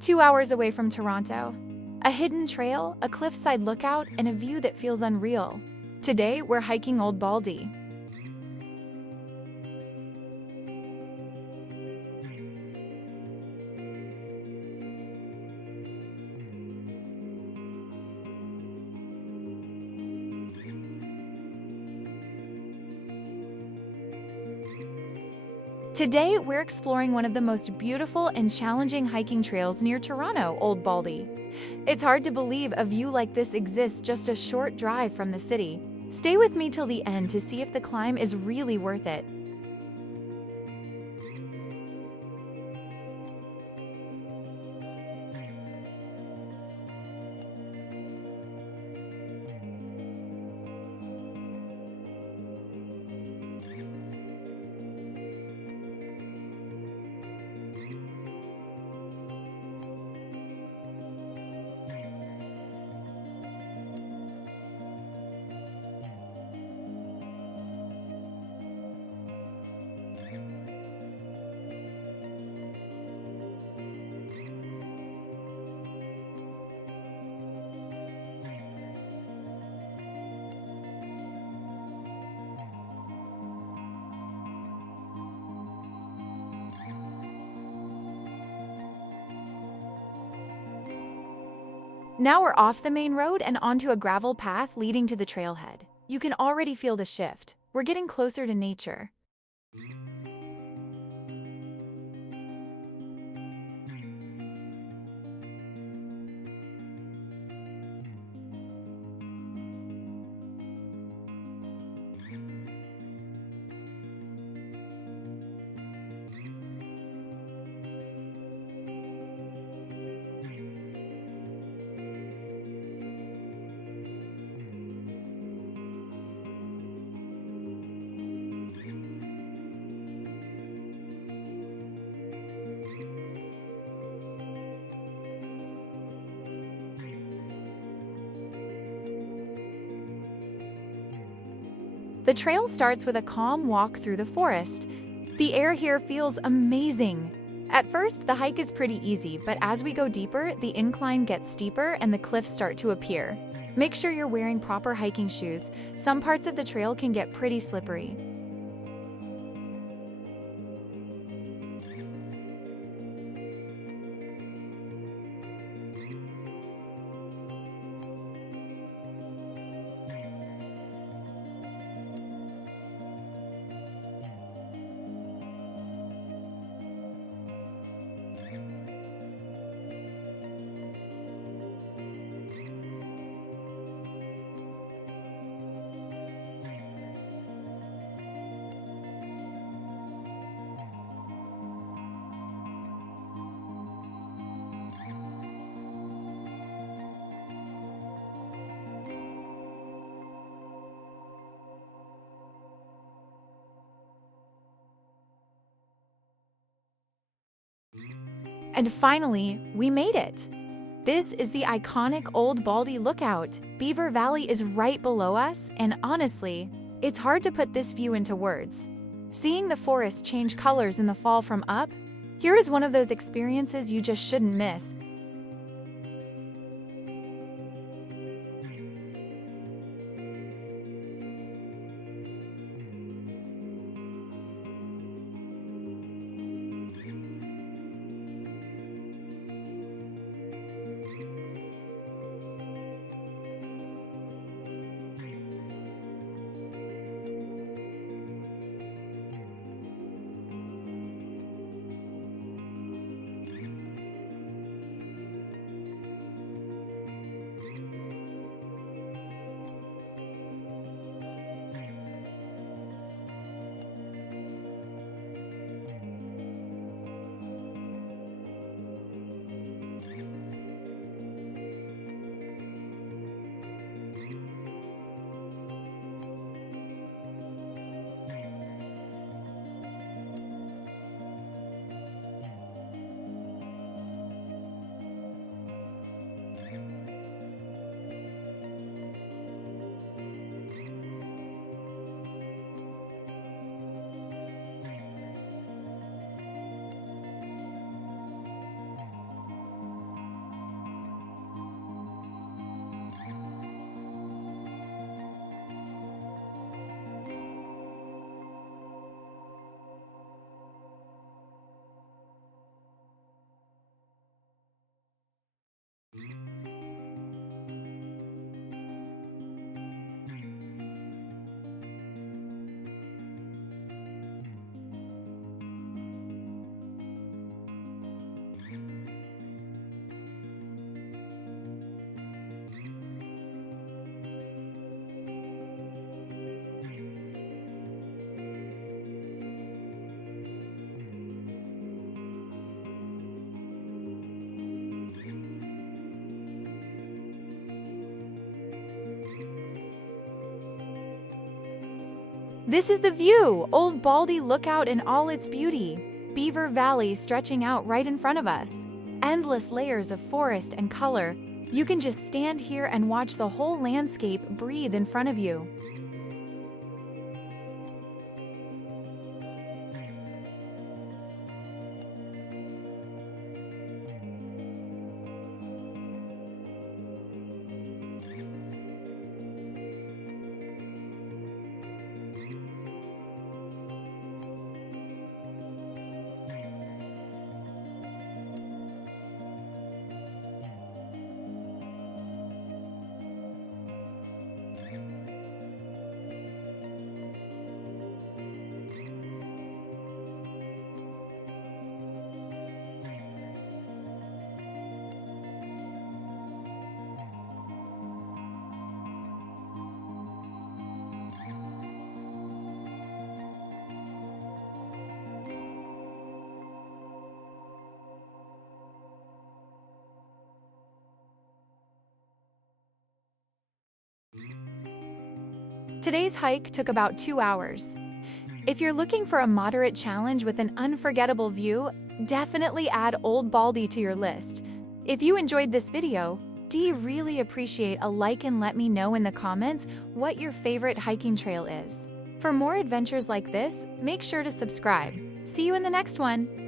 2 hours away from Toronto. A hidden trail, a cliffside lookout, and a view that feels unreal. Today, we're hiking Old Baldy. Today, we're exploring one of the most beautiful and challenging hiking trails near Toronto, Old Baldy. It's hard to believe a view like this exists just a short drive from the city. Stay with me till the end to see if the climb is really worth it. Now we're off the main road and onto a gravel path leading to the trailhead. You can already feel the shift. We're getting closer to nature. The trail starts with a calm walk through the forest. The air here feels amazing. At first, the hike is pretty easy, but as we go deeper, the incline gets steeper and the cliffs start to appear. Make sure you're wearing proper hiking shoes. Some parts of the trail can get pretty slippery. And finally, we made it! This is the iconic Old Baldy Lookout. Beaver Valley is right below us, and honestly, it's hard to put this view into words. Seeing the forest change colors in the fall from up, here is one of those experiences you just shouldn't miss. This is the view, Old Baldy Lookout in all its beauty. Beaver Valley stretching out right in front of us. Endless layers of forest and color. You can just stand here and watch the whole landscape breathe in front of you. Today's hike took about 2 hours. If you're looking for a moderate challenge with an unforgettable view, definitely add Old Baldy to your list. If you enjoyed this video, do really appreciate a like and let me know in the comments what your favorite hiking trail is. For more adventures like this, make sure to subscribe. See you in the next one!